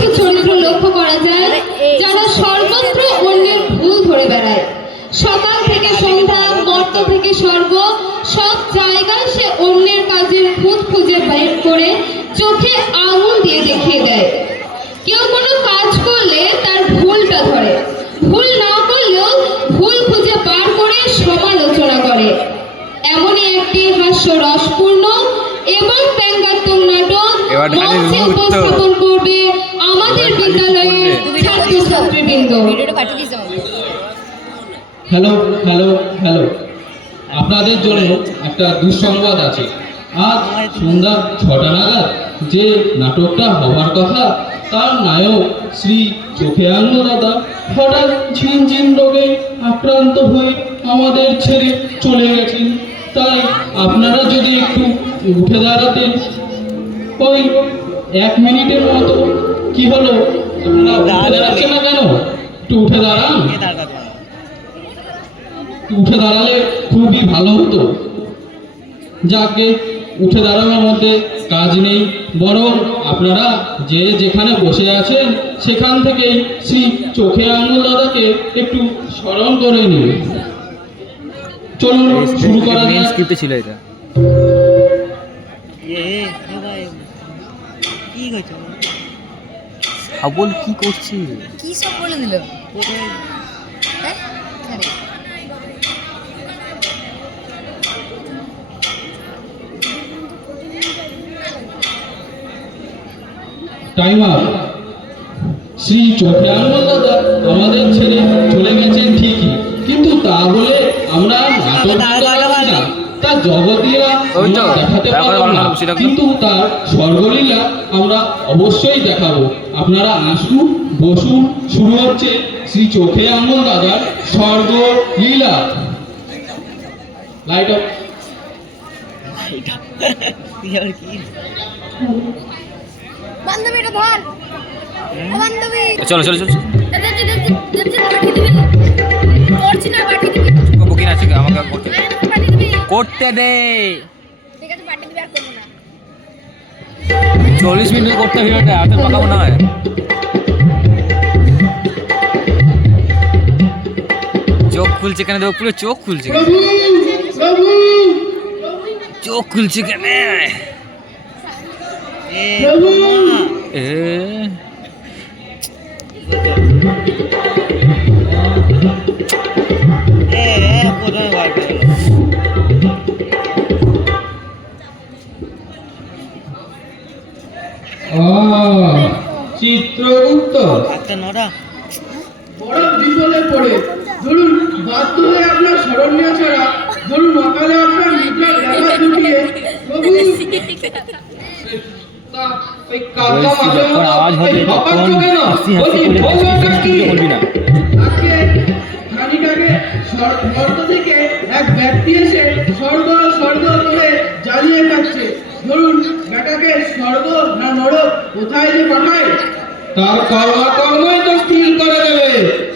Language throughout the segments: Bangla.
কিছু চরিত্র লক্ষ্য করা যায় যারা সর্বত্র অন্যের ভুল ধরে বেড়ায়। সকাল থেকে সন্ধ্যা, মর্ত থেকে স্বর্গ, সব জায়গায় সে অন্যের কাজের খুঁত খুঁজে বের করে চোখে আঙুল দিয়ে দেখিয়ে দেয়। কেউ কোনো কাজ করলে তার ভুলটা ধরে, ভুল না করলেও ভুল খুঁজে বার করে সমালোচনা করে। এমনই একটি হাস্যরসপূর্ণ এবং ব্যঙ্গাত্মক নাটক মঞ্চে উপস্থাপন করবে আমাদের বিদ্যালয়ের ছাত্রছাত্রীবৃন্দ। হ্যালো হ্যালো হ্যালো, আপনাদের জন্য একটা দুঃসংবাদ আছে। আজ সন্ধ্যা 6টা নাগাদ যে নাটকটা হওয়ার কথা, তার নায়ক শ্রী চোখে আঙুল দাদা হঠাৎ ঝিনঝিন রোগে আক্রান্ত হয়ে আমাদের ছেড়ে চলে গেছেন। তাই আপনারা যদি একটু উঠে দাঁড়াতেন, ওই 1 মিনিটের মতো। কি হলো, আপনারা উঠে দাঁড়াচ্ছেন না কেন? একটু উঠে দাঁড়ান। উঠে দাঁড়ালে খুবই ভালো হতো। যাকে উঠে দাঁড়ানোর মধ্যে কাজ নেই, বরং আপনারা যে যেখানে বসে আছেন সেখান থেকেই শ্রী চোখে আঙুল দাদাকে একটু স্মরণ করে নিন। চলুন শুরু করা যাক। স্ক্রিপ্টে ছিল এটা। সাবল কি করছি? কি সব বলে দিল? Time up. শ্রী চোখে আঙুল দাদা আমাদের ছেড়ে চলে গেছেন ঠিকই, কিন্তু তা বলে আমরা নাটক না, তার জগৎলীলা আমরা দেখাতে পারবো না, কিন্তু তার স্বর্গলীলা আমরা অবশ্যই দেখাবো। আপনারা আসুন, বসুন। শুরু হচ্ছে শ্রী চোখে আঙুল দাদার স্বর্গলীলা। Light off. বান্ধবীটা ধর, বান্ধবী চলো চলো চলো, করছি না, পাঠিয়ে দিবি। বুকিং আছে আমাকে করতে পাঠিয়ে দিবি, করতে দে। ঠিক আছে পাঠিয়ে দিবি, আর করবো না। 40 মিনিট করতে হবে, এটা হাতে পাকাবো না হয়। চোখ খুলছে কেন? দেখো পুরো চোখ খুলছে, চোখ খুলছে কেন? এ চিত্রগুপ্ত বড় বিপদে পড়ে ধরুন বাধ্য হয়ে আপনার স্মরণীয় ছাড়া ধরুন অকালে আপনার নিদ্রা দেখা জুটিয়ে প্রভু আওয়াজ হবে তখন হাসি হাসি করে বলবি না। আজকে খানিকাকে স্বর্গ থেকে এক ব্যক্তি এসে স্বর্গ স্বর্গ করে জ্বালিয়ে যাচ্ছে। ধরুন বেটাকে স্বর্গ না নরক কোথায় যে পাঠায়, তার কর্মই তো স্থির করে দেবে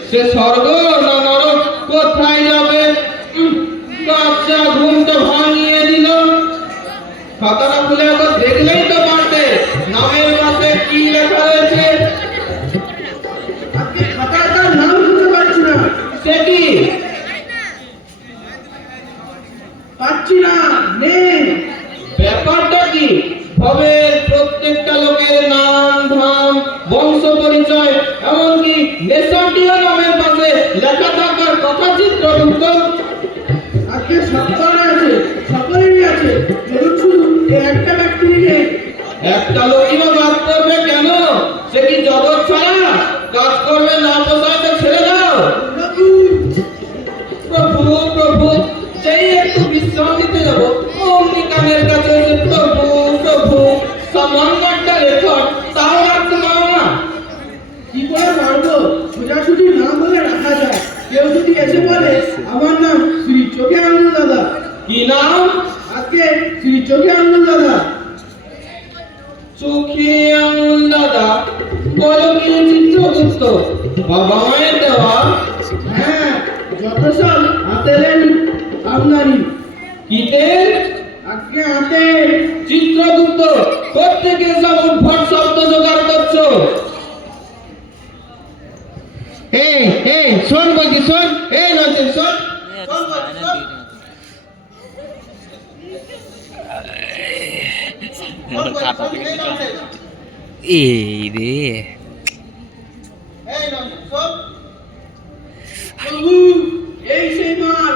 সে স্বর্গ না নরক কোথায় যাবে। বাচ্চা ঘুমটা ভাঙিয়ে দিল। খাতাটা খুলে একবার দেখলেই তো পারতে নামের পাশে কি লেখা রয়েছে। আজকে খাতাটার নাম শুনতে পাচ্ছি না, সে কি পাচ্ছি না, নেই। ব্যাপারটা কি? তবে প্রত্যেকটা লোকের নাম ধাম বংশ পরিচয় এমনকি নেশাটিও নামের পাশে লেখা থাকার কথা চিত্রগুপ্ত। আজকে সকলে আছে, সকলেরই আছে, ধরুন শুধু একটা ব্যক্তি নেই। একটা লোকই বা বাদ করবে কেন? সে কি জগৎ ছাড়া? কাজ করবে না পোষায় তো ছেড়ে দাও। প্রভু প্রভু, যেই একটু বিশ্রাম দিতে যাবো অমনি কানের কাছে এসে প্রভু প্রভু সামান্য একটা রেকর্ড তাও রাখতে পারো না। কি করে পারবো? সোজাসুজি নাম বলে রাখা যায়। কেউ যদি এসে বলে আমার নাম শ্রী চোখে আঙুল দাদা। কি নাম? আজকে শ্রী চোখে আঙুল দাদা। চোখে আঙুল দাদা বলো কি চিত্রগুপ্ত? বাবা মায়ের দেওয়া? হ্যাঁ, যত সব হাতের আমদানি। কিতে? আজকে হাতে। চিত্রগুপ্ত কোত্থেকে সব উদ্ভট শব্দ জোগাড় করছো? শোন এই ননসেন্স শোন শোন শোন এই রে এই ননসেন্স শোন এই সেই মার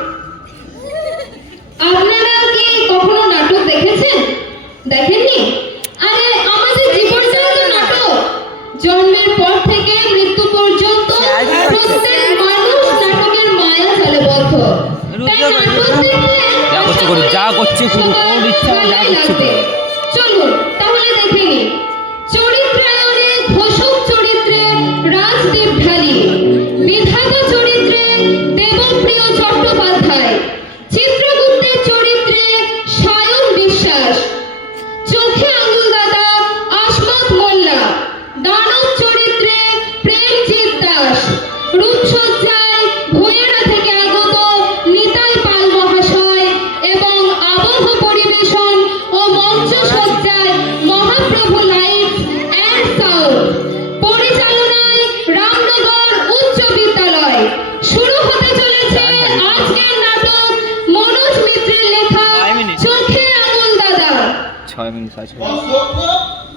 আপনারা কি কখনো নাটক দেখেছেন? দেখেননি? আরে আমাদের জীবনটাই তো নাটক। জন্মের পর থেকে মৃত্যু পর্যন্ত প্রত্যেক মানুষ নাটকের মায়া জালে বদ্ধ। তাই নাটক দেখলে যা করছে করুক, যা করছে করুক, ওর ইচ্ছা যা করছে করুক। চলুন তাহলে দেখে নিই। চরিত্রায়নে ঘোষক চরিত্রে রাজদীপ ঢালি, বিধাতা চরিত্রে দেবপ্রিয় চট্টোপাধ্যায়, চিত্রগুপ্তের চরিত্রে সায়ন বিশ্বাস, চোখে আঙুল দাদা আসমত মোল্লা, দানব চরিত্রে প্রেমজিৎ দাস, রূপসজ্জায় ভুয়েরা থেকে আগত নিতাই পাল মহাশয় এবং আবহ পরিবেশন ও মঞ্চ সজ্জায় মহাপ্রভু লাইটস অ্যান্ড সাউন্ড, পরিচালনায় রামনগর উচ্চ বিদ্যালয়। শুরু হতে চলেছে আজকের নাটক মনোজ মিত্রের লেখা চোখে আঙুল দাদা। 6 মিনিট আছে। অসভ্য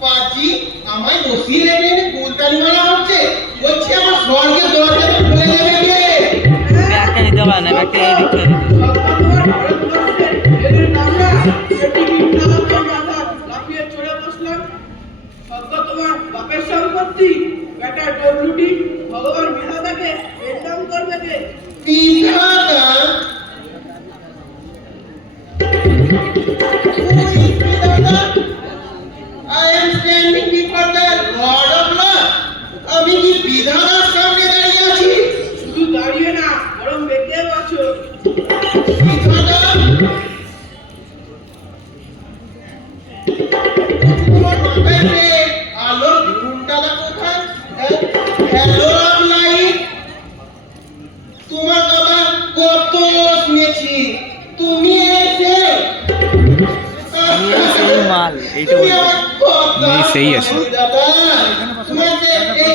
পাজি আমায় বসিয়ে রেখে এনে গুলতানি মারা হচ্ছে বলছে আমার স্বর্গের দরজা খুলে যাবে কে ব্যাগটা নিতে পারে না, ব্যাগটা এই দিক থেকে দিতে। তোমার ঘরে বসে এদের নামটা সেটি বিপ্লবের মাথা লাফিয়ে চড়ে বসলাম। সদ্য তোমার বাপের সম্পত্তি বেটা ডব্লিউডি ভগবান বিধাতাকে এরকম করবে যে বিধাতা I am standing before the Lord of Lords. আমি কি বিধাতার সামনে দাঁড়িয়ে আছি শুধু দাঁড়িয়ে না বরং বেঁকেও আছো। বিধাতা তোমার মাথায় যে আলোর ঘুমটাটা কোথায় হ্যালো লাইট তোমার কথা কত শুনেছি তুমি এসে এই সেই মাল, এইটা তুমি বলবো। আমার কথা এই সেই আছে। দাদা তোমার যে এই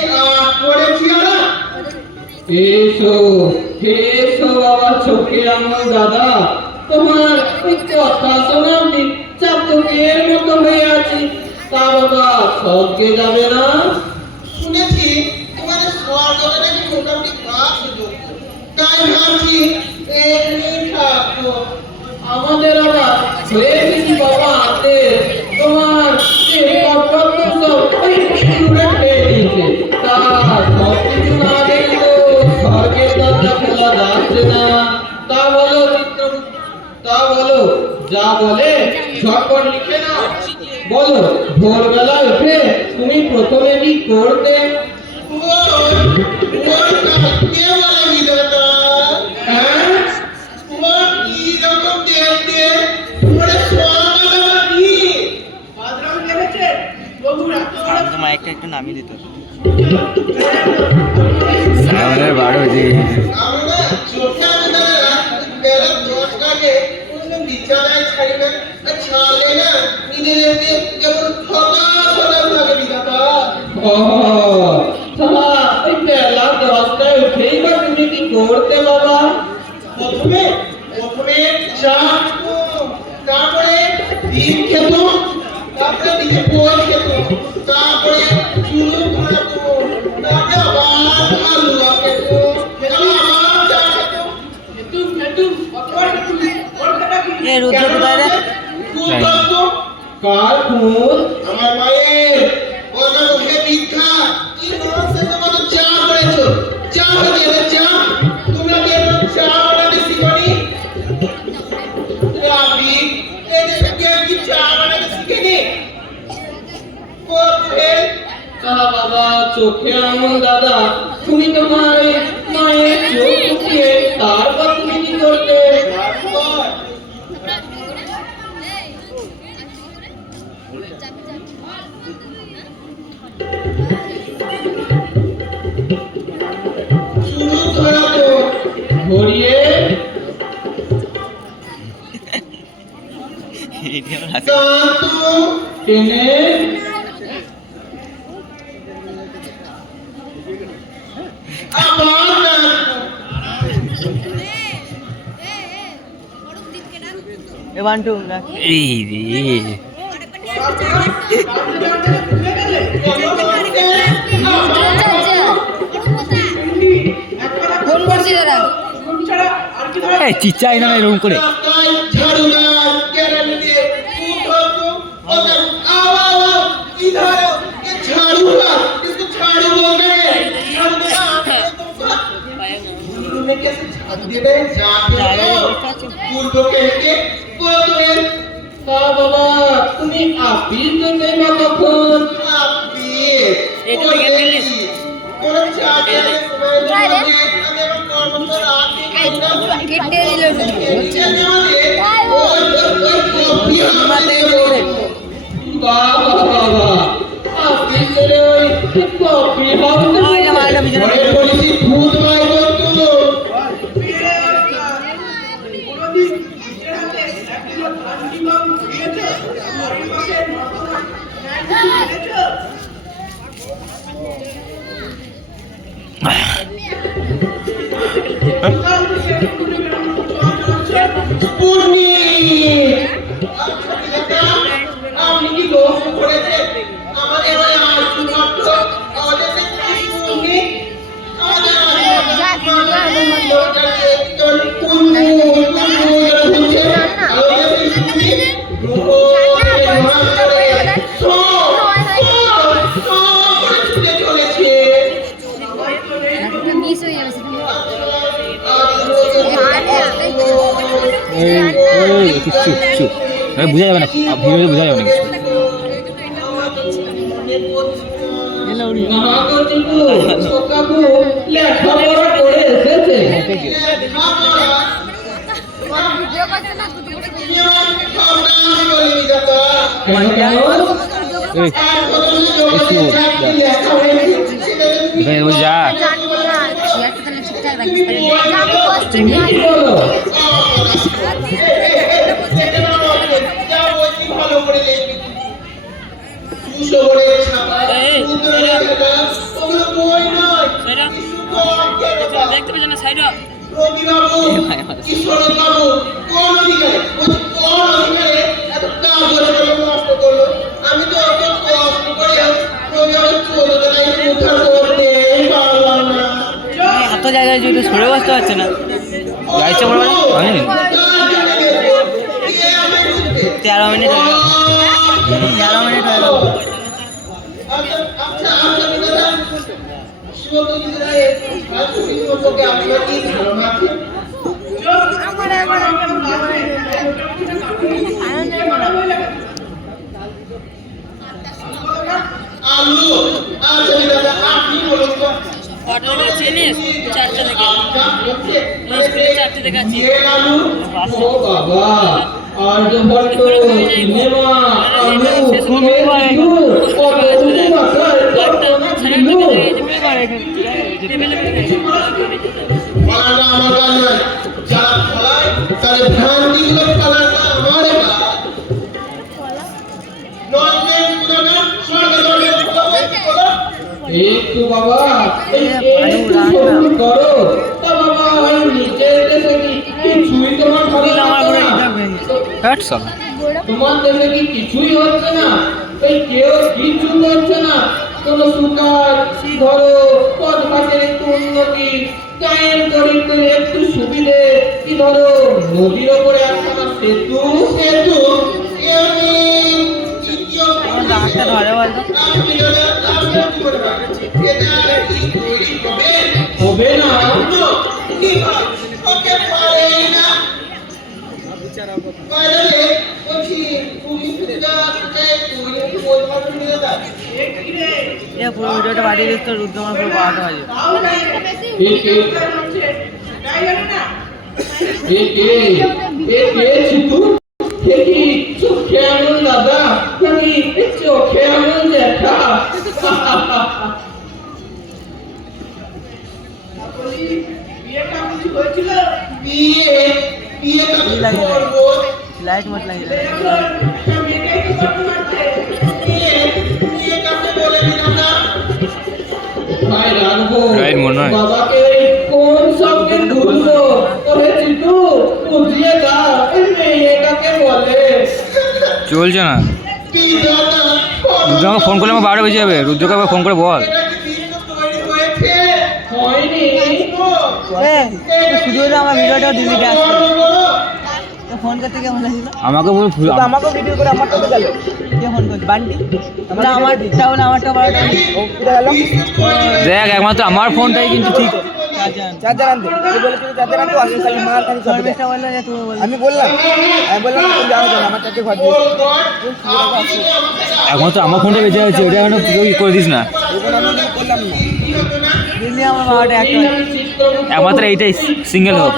পড়েছিল না এসো এসো বাবা চোখে আঙুল দাদা, তোমার ওই কথা শোনার নিচ্ছাপ চোখের মতো হয়ে আছি। তা বাবা স্বর্গে যাবে না? শুনেছি তোমাদের স্বর্গটা নাকি মোটামুটি কাজ যোগ্য তাই ভাবছি এখানে থাকবো আমাদের আবার হয়েছে বাবা হাতে তোমার যে কর্তব্য সব ওই দূরে খেয়ে দিয়েছে। তা সব কিছু না দেখলে স্বর্গের দরজা খোলা যাচ্ছে না। তা বলো চিত্রগুপ্ত, তা বলো, যা বলে ঝটপট লিখে নাও। বলো ভোরবেলা উঠে তুমি প্রথমে কি করতে? হ্যাঁ বাদরাম ভেবেছে বগুর এত বড় তো মাইকটা একটু নামিয়ে দিতে হবে। সায়নের 12 জি। ও তাহলে ওই বেলা 10টায় উঠেই বা তুমি কি করতে বাবা? প্রথমে চা তারপরে ডিম খেত তারপরে দিকে পোল খেত তারপরে চুলো ঘোরাতো তারপরে আবার হালুয়া খেত আবার চা খেত হেতুম হেতুম কতবার হেতুম কলকাতা কি এ রুদ্র কোথায় রে? খুব করতো কার খুন? আমার মায়ের বলা মুখে মিথ্যা কি নরসের মতো চা করেছো চা হয়ে গেলে চা তুমি আগে একবার চা বানাতে শিখনি রাবি এদের কে কি চা বানাতে শিখেনি কোথায় তা বাবা চোখে আঙুল দাদা, তুমি তোমার মায়ের চোখ উঠিয়ে তারপর তুমি কি করতে? তারপর চুলো ধরাতো ধরিয়ে এইটা আমার হাসি। দাঁতো টেনে আবার দাঁতো এই রে ভুলে গেলে ফোন করছি দাদা ঘুম ছাড়া আর কি ধরা এই চিচাই না এরকম করে রাস্তায় ঝাড়ু দাও কেরানি দিয়ে उठो ओ आओ आओ आओ इधर ये झाड़ू है इसको झाड़ू बोल रहे हैं झाड़ू दे तुम में कैसे झाड़ू दे रहे हैं जाते हो स्कूल को कह के बोल रहे তা বাবা তুমি আপিল তো নেই না তখন আপিস এটা কে দিলিস কোন চাটে সময় দিয়ে আমি আমার কর্ম তো রাখি কেটে দিল বাবা বাবা আপিসের ওই কপি হবে ভূত মাই বন্ধু কোনোদিন নিজের হাতে একজন আন্টি বাবু দিয়েছে পরিবারের নতুন দিয়েছে পূর্ণি আপনি কি লোক করেছে আমাদের ওই আইসু মাত্র আমাদের পূর্ণি মিস হয়ে যাবে চুপ বোঝা যাবে না ভিডিওতে বোঝা যাবে না কিছু না গো চিকু কাকু লেখাপড়া করে এসেছে ভিডিও করতে না কেন কেন যা তুমি কি বলো দেখতে পাচ্ছেন না সাইড রবি বাবু কিশোর বাবু কোন অধিকারে কোন অধিকারে এত কাগজ নষ্ট করলো আমি তো অত কষ্ট করে রবি বাবু চলতে নাই উদ্ধার করতে পারলাম না এত জায়গায় যে সরে বসতে পারছে না যাইছে বড় আমি 13 মিনিট হয়ে গেল 11 মিনিট হয়ে গেল আচ্ছা দাদা শিবত দিদা আজকে শিবতকে আপনার কি ধারণা আছে আলু আচ্ছা দাদা আপনি বলুন তো অটোটা চিনিস 4টা থেকে আছি আলু ও বাবা আর্যভট্ট সিনেমা আলু খেজু কত মাথায় কত দিলু পালাটা আমার কাজ নয় যারা ফলায় তাদের ভ্রান্তিগুলো পালাটা আমার কাজ নয় একটু বাবা একটু সহ্য করো তা বাবা ওই নিচের দেশে কি কিছুই তোমার ভালো লাগছে না তোমার দেশে কি কিছুই হচ্ছে না এই কেউ কিছু করছে না কোনো সুকার ধরো পথঘাটের একটু উন্নতি গায়ের দরিদ্রের একটু সুবিধে কি ধরো নদীর ওপরে একখানা সেতু সেতু হবে না পুরো ভিডিওটা বাড়িয়ে দিস তো রুদ্রমার পুরো 12টা বাজে চিতু দেখি চোখে আঙুল দাদা দেখি চোখে আঙুল দেখা বিয়েটা কিছু হয়েছিল বিয়ে করবো লাইট মত লাগে মেয়েটাই তো স্বপ্ন মারছে বিয়ে কাকে বলে দিলাম ভাই রাখবো Right, মনে হয়। বাবাকে কোন সবকে ঘুরবো ওরে চিতু বুঝিয়ে দাও এই মেয়েটাকে চলছে না। বিধাতা রুদ্রকে ফোন করলে আমার 12টা বেজে যাবে। রুদ্রকে আবার ফোন করে বল। এটা কি ঠিক তৈরি হয়েছে? হয়নি। শুধু আমার ভিডিওটা দিল্লিতে আসবে। ফোন করতে কেমন লাগছিল? আমাকে বল আমাকে ভিডিও করে আমারটা তো গেল। কে ফোন করছে? বান্টি। আমরা আমারটা হলো আমারটা বড়টা। ও কোথা গেল? দেখ একমাত্র আমার ফোনটাই কিন্তু ঠিক। চার্জার আনতে। তুই বলেছিস চার্জার আনতে আসলে খালি মাল খালি সব বেশটা বললো যে তুমি বল। আমি বললাম তুমি যাও না আমার চার্জার ঘর দিয়ে। একমাত্র আমার ফোনটা বেঁচে আছে ওটা কেন তুই করে দিস না? এখন আমি করলাম না। দিল্লি আমার বাবাটা একটা একমাত্র এইটাই সিঙ্গেল হোক।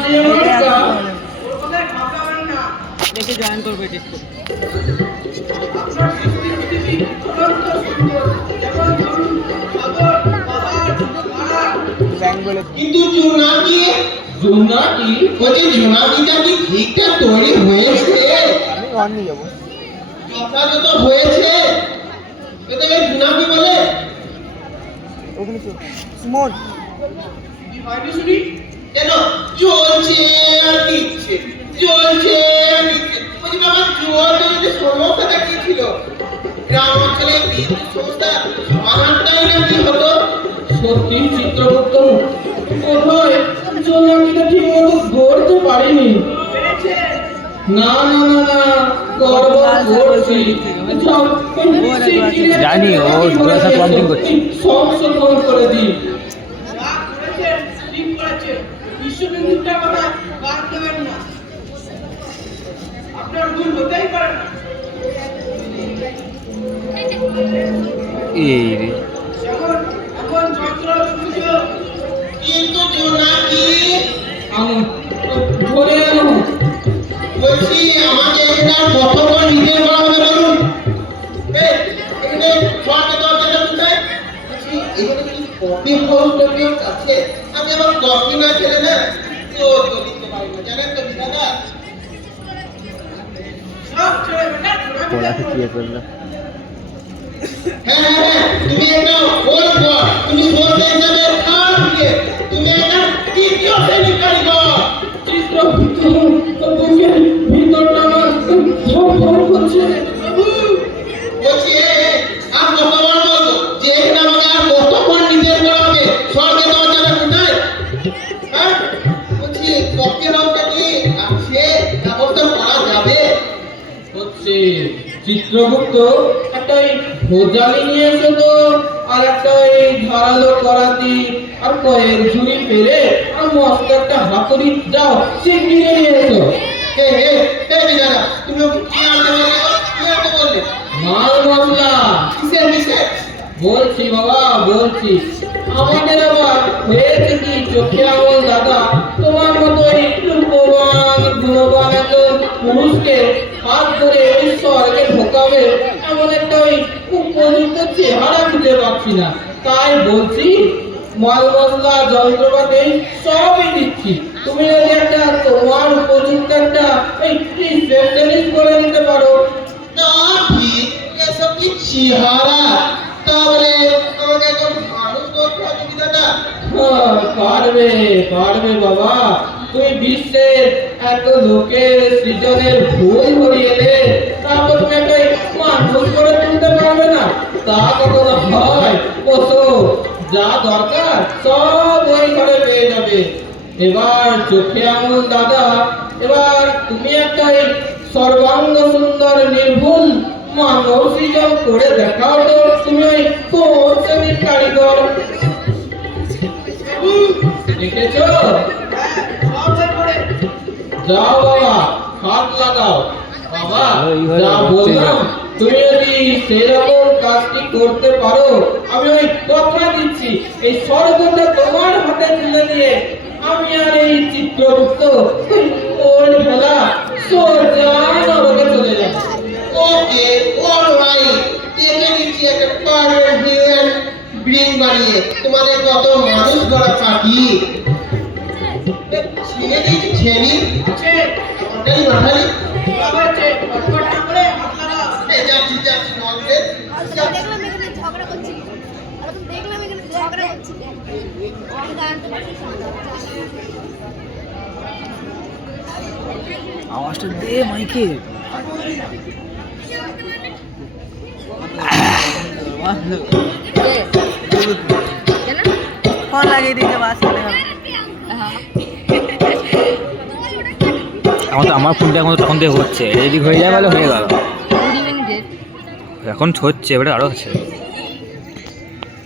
দেখে জয়েন করবে টেস্ট করে। কিন্তু জোনাকি বলছি জোনাকিটা কি ঠিকঠাক তৈরি হয়েছে? আমি ঘর নিয়ে যাবো। যথাযথ হয়েছে এটাকে জোনাকি বলে? ওখানে তো সুমন কি হয়নি শুনি? কেন চলছে আর দিচ্ছে চলছে আর দিচ্ছে। বলছি বাবা জোয়ারটা যদি সমস্যাটা কি ছিল? গ্রাম অঞ্চলে বিদ্যুৎ সমস্যা সমাধানটাই না কি হতো? সত্যি চিত্রগুপ্ত কোথায় জোনাকিটা ঠিক মতো গড়তে পারিনি। না না না না গর্ব করছি। জানি, ও জোড়াটা কমপ্লিট করছে। সংশোধন করে দিই। ঠিক করেছে। বিশ্ববিদ্যালয়টা কথা বাদ দেবেন না। আপনার ভুল হতেই পারে না। এই রে এখন যন্ত্র পুজো কিন্তু জোনাকি আমি ধরে এলো। বলছি আমাকে এটা কতক্ষণ রিপেয়ার করা হবে বলুন? এখানে ছয়টা দরজাটা কোথায়? বলছি এখানে কি কফি হাউস আছে? আমি আবার কফি না খেলে না তো দিতে পারি না জানেন তো দাদা। সব ছেড়ে বেটা পড়াতে কি করলো? হ্যাঁ তুমি একটা ওই ঘর তুমি বলতে যাবে খান দিয়ে তুমি একটা তৃতীয় শ্রেণীর কারিগর। চিত্রগুপ্ত বুকের ভিতরটা আমার ধড়ফড় করছে। বলছি আর কতবার বলবো যে এখানে আমাকে আর কতক্ষণ রিপেয়ার করা হবে? স্বর্গে দরজাটা কোথায়? হ্যাঁ বলছি কফি হাউসটা কি আছে? ব্যবস্থা করা যাবে? হচ্ছে চিত্রগুপ্ত একটা এই ভোজালি নিয়ে এসো তো, আর একটা এই ধারালো করাতি আর কয়েক ঝুড়ি পেরে আর মস্ত একটা হাতুড়ি যাও শিগগিরি নিয়ে এসো। বিদাদা তুমি ওকে কি আনতে বললে? কি আনতে বললে? মাল মশলা কিসের? বলছি বাবা বলছি। আমাদের আবার হয়েছে কি চোখে আঙুল দাদা তোমার মতো এই রূপবান গুণবান একজন পুরুষকে হাত ধরে ওই স্বর্গে ঢোকাবে এমন একটা ওই উপযুক্ত চেহারা খুঁজে পাচ্ছি না। তাই বলছি মাল মশলা যন্ত্রপাতি সবই দিচ্ছি। তুমি যদি একটা তোমার উপযুক্ত একটা এই রিসেপশনিস্ট করে নিতে পারো। না ঠিক এসব কি চেহারা? তাহলে আমাকে একদম মানুষ করতে হবে বিদাদা। হ্যাঁ, পারবে পারবে বাবা। তুমি বিশ্বের এত লোকের সৃজনের ভুল ধরিয়ে এলে তারপর তুমি একটা মানুষ করে তুলতে পারবে না? তা কখনো হয়? বসো, যা দরকার সব ওই ঘরে পেয়ে যাবে। এবার চোখে আঙুল দাদা, এবার তুমি একটা এই সর্বাঙ্গ সুন্দর নির্ভুল মানব সৃজন করে দেখাও তো। তুমি ওই কোন শ্রেণীর কারিগর? দেখেছো? যাও বাবা হাত লাগাও। বাবা যা বললাম তুমি যদি সেরকম কাজটি করতে পারো আমি ওই কথা দিচ্ছি এই স্বর্গটা তোমার হাতে তুলে দিয়ে আমি আর এই চিত্রগুপ্ত ওই ভোলা সোজা নরকে চলে যাব। ওকে অলরাইট দেখে নিচ্ছি একটা পারমানেন্ট হিউম্যান বিং বানিয়ে তোমাদের কত মানুষ গড়া পাখি ছিনে দিয়েছি ছেনি মাঠালি মাঠালি যাচ্ছি নন্দের দেখলাম এখানে ঝগড়া করছি। আর তুমি দেখলাম এখানে ঝগড়া করছি। আমি জানতে পারছিস আওয়াজটা দে মাইকে। ফোন লাগিয়ে দিয়েছে বাস করে গেল। আমার ফোনটা এখন তখন থেকে হচ্ছে, এদিক হয়ে যায় বলে হয়ে গেল। এখন হচ্ছে, এবারে আরো হচ্ছে।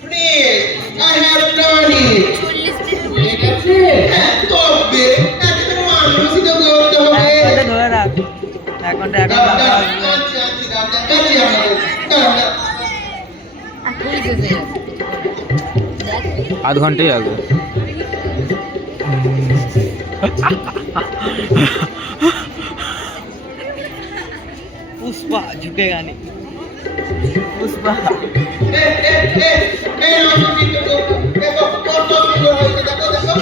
Please, I have done it. ঠিক আছে? তবে একটা মানুষই তো করতে হবে। এক ঘন্টা ধরে রাখ, এক ঘন্টা এখন দাদা, লাগা হবে। আচ্ছা, দাদা, কাছে আমাদের। দাদা। আধ ঘন্টাই লাগবে। পুষ্পা ঝুঁকেগা नहीं পুষ্পা রজনী তো দেখো কত সুন্দর হয়েছে, দেখো দেখো।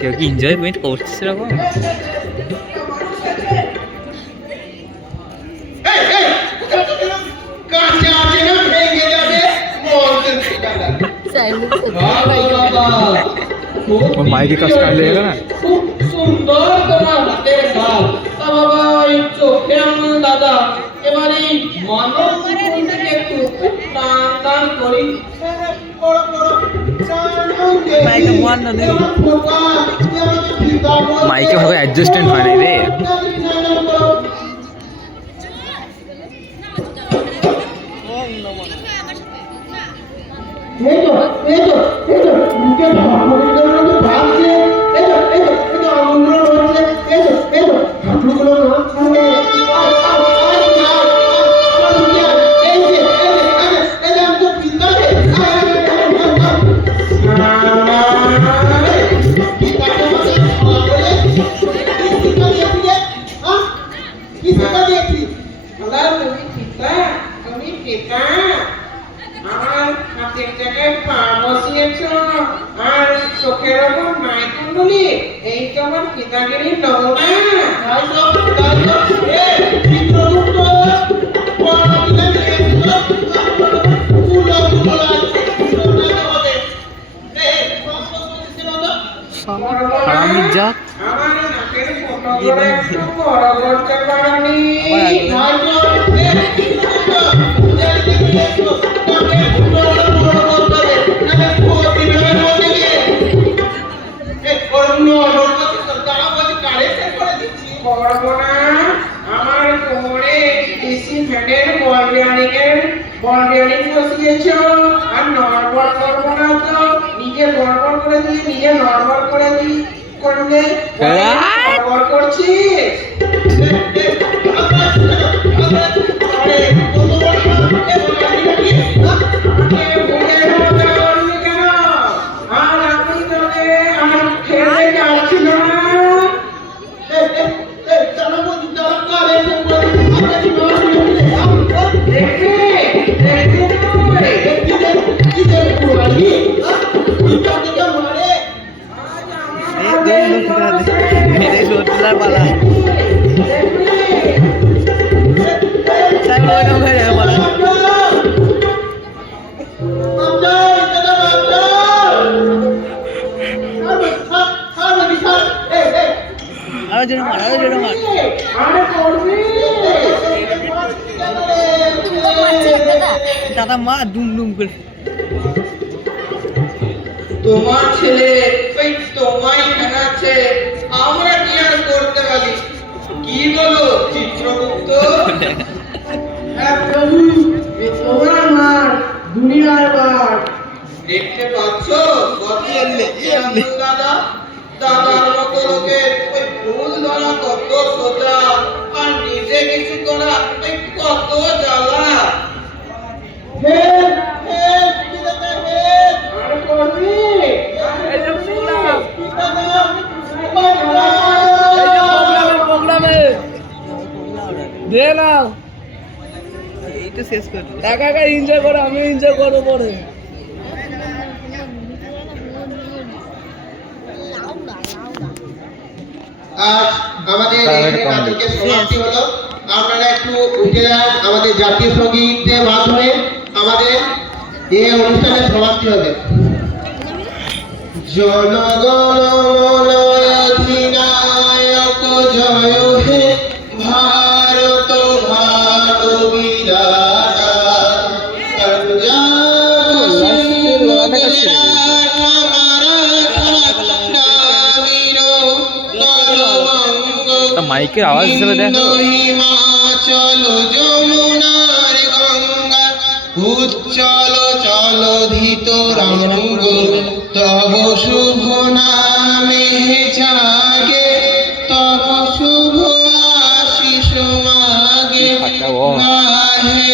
কেউ কি এনজয়মেন্ট করছে সেরকম? কাছে আছে না, ভেঙে যাবে মন্ত্রের ঠিকানা। ও মাইকে কাজ কাটলে গেল না। খুব সুন্দর তোমার হাতের কাজ। তা বাবা এই চোখে আঙুল দাদা, এবার এই মানব জীবন থেকে একটু টান টান করি। বড় বড় চাঁদ মাইকে মোয়ান না দিই। মাইকে ভাবে অ্যাডজাস্টমেন্ট হয় না রে। এই তো মুখে ভাবগুলো ভাবছে, এই তো আঙুলগুলো রয়েছে, এই তো হাঁটুগুলো নাচছে। আমি তো পিতাকে কি শিক্ষা দিয়েছি? দাদা তুমি পিতা, তুমি পিতা। আমার হাতের জায়গায় পা বসিয়েছ আর চোখের ওপর নাইকুণ্ডলি, এই তো আমার পিতাগিরির নমুনা। হারামির জাত। আমার নাকের ফটোগুলো একটু বড় করতে পারোনি। করবো না, আমার কোমরে এসি ফ্যানের বল বেয়ারিং বসিয়েছ আর নড়বড় করবো না তো নিজে গড়বড় করে দিই, নিজে নড়বড় করে দিই করলে গড়বড় করছিস। আর আমি তোকে আমার খেলে যাচ্ছিল না। আরো জোরে মার, আরো জোরে মার। আরে করবি দাদা মা দুম দুম করে। তোমার ছেলে ওই তোমায় খেলাচ্ছে, আমরা কি আর করতে পারি? কি বলো চিত্রগুপ্ত? হ্যাঁ প্রভু, এ তোমার মার দুনিয়ার বার। দেখতে পাচ্ছ কত দাদা, দাদার মতো লোকের ওই ভুল ধরা কত সোজা, আর নিজে কিছু করা ওই কত জ্বালা। আর করবি দে না এই তো শেষ করে একা একা এনজয় করো, আমি এনজয় করবো পরে। আজ আমাদের এই নাটকের সমাপ্তি হলো। আপনারা একটু উঠে যান, আমাদের জাতীয় সঙ্গীতের মাধ্যমে আমাদের এই অনুষ্ঠানের সমাপ্তি হবে। জনগণ মন অধিনায়ক জয় হে ভারত ভাগ বিধাতা পঞ্জাব সিন্ধ মারাঠা দ্রাবিড় তরঙ্গ মাইকের আওয়াজ হিসেবে দেখো হিমাচল যমুনার গঙ্গা উজ্জ্বল চলধিত রঙ্গ তব শুভ নামে জাগে তব শুভ আশিস মাগে গাহে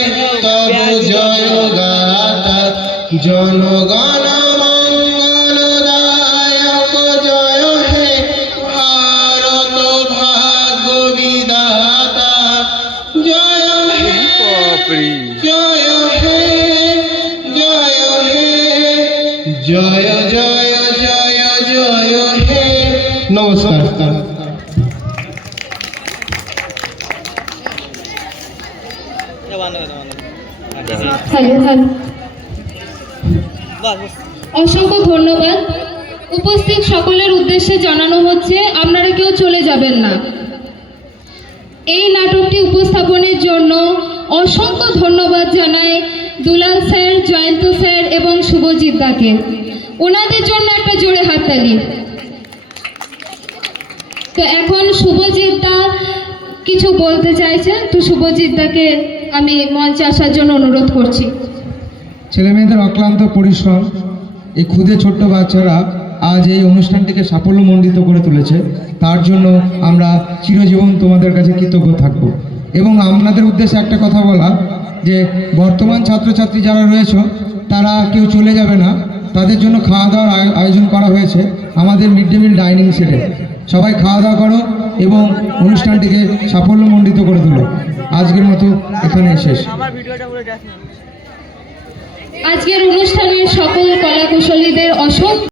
তব জয় গাথা জনগণ মঙ্গলদায়ক জয় হে ভারত ভাগ্য বিধাতা জয় হে জয় হে জয় হে জয় জয় জয় জয় হে নমস্কার। হ্যালো হ্যালো অসংখ্য ধন্যবাদ। উপস্থিত সকলের উদ্দেশ্যে জানানো হচ্ছে আপনারা কেউ চলে যাবেন না। এই নাটকটি উপস্থাপনের জন্য অসংখ্য ধন্যবাদ জানাই দুলাল স্যার, জয়ন্ত স্যার এবং শুভজিৎ দাকে। ওনাদের জন্য একটা জোরে হাততালি। তো এখন শুভজিৎ দা কিছু বলতে চাইছেন, তো শুভজিৎ দাকে আমি মঞ্চে আসার জন্য অনুরোধ করছি। ছেলেমেয়েদের অক্লান্ত পরিশ্রম, এই ক্ষুদে ছোট্ট বাচ্চারা আজ এই অনুষ্ঠানটিকে সাফল্যমণ্ডিত করে তুলেছে, তার জন্য আমরা চিরজীবন তোমাদের কাছে কৃতজ্ঞ থাকব। এবং আপনাদের উদ্দেশ্যে একটা কথা বলা, যে বর্তমান ছাত্রছাত্রী যারা রয়েছে তারা কেউ চলে যাবে না, তাদের জন্য খাওয়া দাওয়ার আয়োজন করা হয়েছে আমাদের মিড ডে মিল ডাইনিং সেটে। সবাই খাওয়া দাওয়া করো এবং অনুষ্ঠানটিকে সাফল্যমণ্ডিত করে তোলো। আজকের মতো এখানে শেষ। আজকের অনুষ্ঠানের সকল কলাকুশলীদের অসংখ্য